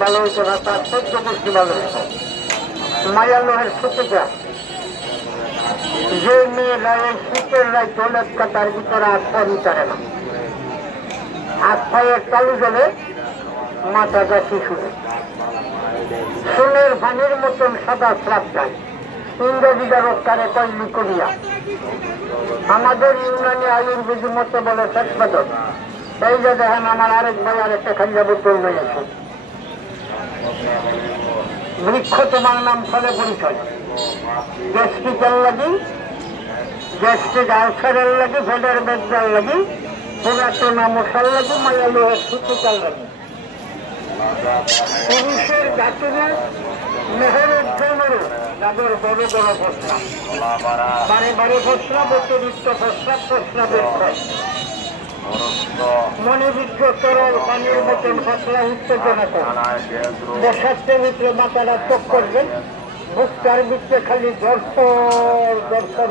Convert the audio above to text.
ভালো হইতো না, তার 14 গোষ্ঠী ভালো হইতো। মায়ার লোহের সুতিকা যে মেয়েরা এই শীতের রায় দোলের কাতার ভিতরে আশ্রয় নিতে না, আশ্রয়ের চালু জলে মাথাটা শিশুরে সোনের পানির মতন সাদা স্রাব যায়। ইংরেজিরা রক্ষারে কয়লি করিয়া আমাদের ইউনানি আয়ুর্বেদ মতে বলে শেষবাদক। এই যে দেখেন আমার আরেক ভাই আরেকটা খাইয়া বোতল রয়েছে। বৃক্ষ তোমার নাম ফলে পরিচয়। গ্যাস্ট্রিকের লাগি, গ্যাস্ট্রিক আলসারের লাগি, ফেডার বেদার লাগি, পুরাতনা মশার লাগি, মায়ালোহের সুতিকার লাগি। পুরুষের জাতিরে মেহরের জন্যে তাদের বড় বড় প্রস্তাব, বারে বারে প্রস্তাব, অতিরিক্ত প্রস্তাব, প্রস্তাবের ক্ষয় মনোবিজ্ঞ তরল পানির মতন ফসলা উত্তেজনা করে বসাতে ভিতরে মাথাটা চোখ করবেন, বুকটার ভিতরে খালি দর্শন দর্শন।